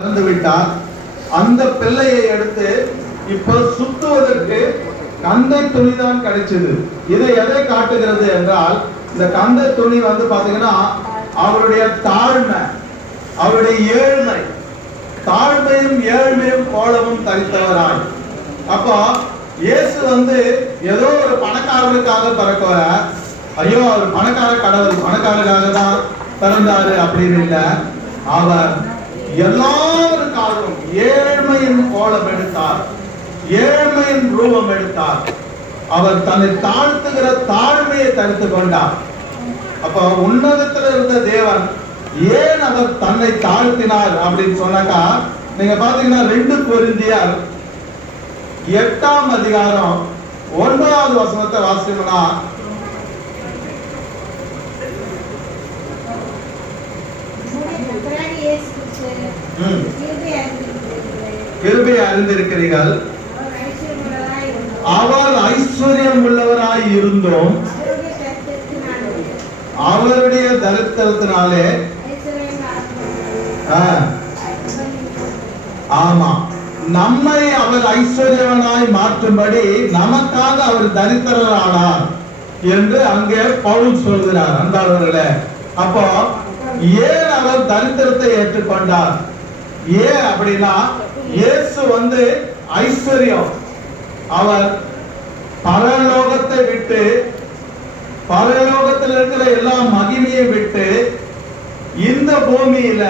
இறந்து விட்டார். அந்த பிள்ளையை எடுத்து இப்ப சுத்துவதற்கு கந்தை துணிதான் கிடைச்சது. இதை எதை காட்டுகிறது என்றால், இந்த கந்தை துணி பாத்தீங்கன்னா அவருடைய தாழ்மை, அவருடைய ஏழ்மை, தாழ்மையும் ஏழ்மையும் கோலமும் தரித்தவராய். அப்போ இயேசு ஏதோ ஒரு பணக்காரருக்காக பிறக்கவர, ஐயோ அவர் பணக்கார கடவுள், பணக்காரருக்காக தான் பிறந்தாரு அப்படின்னு இல்ல, அவர் எல்லாருக்காகவும் ஏழ்மையின் கோலம் எடுத்தார், ஏழ்மையின் ரூபம் எடுத்தார். அவர் தன்னை தாழ்த்துகிற தாழ்மையை தடுத்து கொண்டார். அப்ப உன்னதத்தில் இருந்த தேவன் ஏன் அவர் தன்னை தாழ்த்தினார் அப்படின்னு சொன்னாக்கா, நீங்க பாத்தீங்கன்னா 2 கொரிந்தியர் 8ஆம் அதிகாரம் 9வது வசனத்தை வாசிக்கணும்னா, கிருபை அறிந்திருக்கிறீர்கள், அவர் ஐஸ்வர்யம் உள்ளவராய் இருந்தோம் அவருடைய தரித்திரத்தினாலே, ஆமா, நம்மை அவர் ஐஸ்வர்யவனாய் மாற்றும்படி நமக்காக அவர் தரித்திரரானார் என்று அங்கே பவுல் சொல்கிறார். அன்பானவர்களே, அப்போ ஏன் அவர் தரித்திரத்தை ஏற்றுக்கொண்டார்? ஏன் அப்படின்னா, இயேசு ஐஸ்வர்யம், அவர் பரலோகத்தை விட்டு, பரலோகத்தில் இருக்கிற எல்லா மகிமையை விட்டு இந்த பூமியில